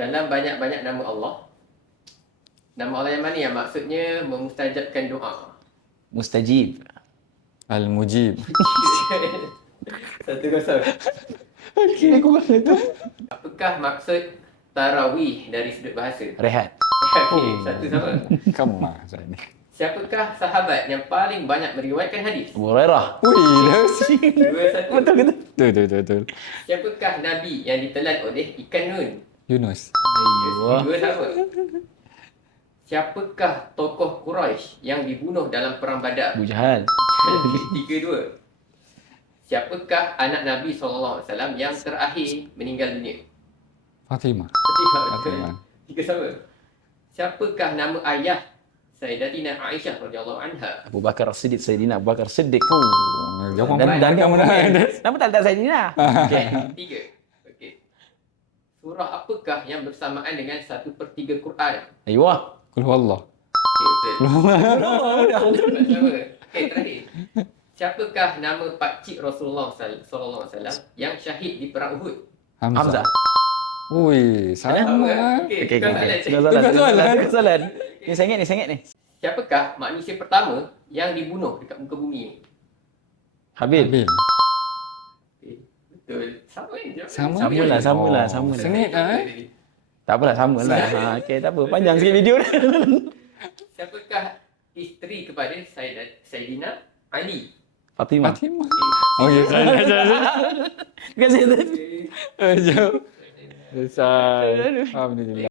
dalam banyak-banyak nama Allah, nama Allah yang mana yang maksudnya memustajabkan doa? Mustajib. Al-Mujib. 1-0. Okey, aku rasa tu. Apakah maksud tarawih dari sudut bahasa? Rehat. Okey, 1-1. Kemah saya ni. Siapakah sahabat yang paling banyak meriwayatkan hadis? Abu Hurairah. Wih, dah. 2-1. Betul. Siapakah nabi yang ditelan oleh ikan Nun? Yunus. Wah. 2 sama. Siapakah tokoh Quraisy yang dibunuh dalam perang Badar? Abu Jahal. 3-2. Siapakah anak Nabi SAW yang terakhir meninggal dunia? Fatimah. Fatimah. 3 sama. Siapakah nama ayah Sayyidatina Aisyah radhiyallahu anha? Abu Bakar As-Siddiq, Sayyidina Abu Bakar As-Siddiq. Jawab Dan kamu dah. nama tak letak Sayyidina. Okey. 3. Okey. Surah apakah yang bersamaan dengan 1/3 Quran? Ayuh. Kul huwallah. Okey, betul. Sama. Okey, terakhir. Siapakah nama pakcik Rasulullah sallallahu alaihi wasallam yang syahid di perang Uhud? Hamzah. Wih, sama. Okey, Okey, tukar soalan. Tukar soalan. Ni sengit ni. Siapakah manusia pertama yang dibunuh dekat muka bumi ni? Habil. Bil. Okey, betul. Sama je. Samalah. Sengit ah. Tak apalah, samalah. Okey, tak apa. Panjang sikit video dia. Siapakah isteri kepada Sayyidina Ali? Fatimah. Fatimah. Okey, saya. Terima kasih. Jauh. Besar. Alhamdulillah.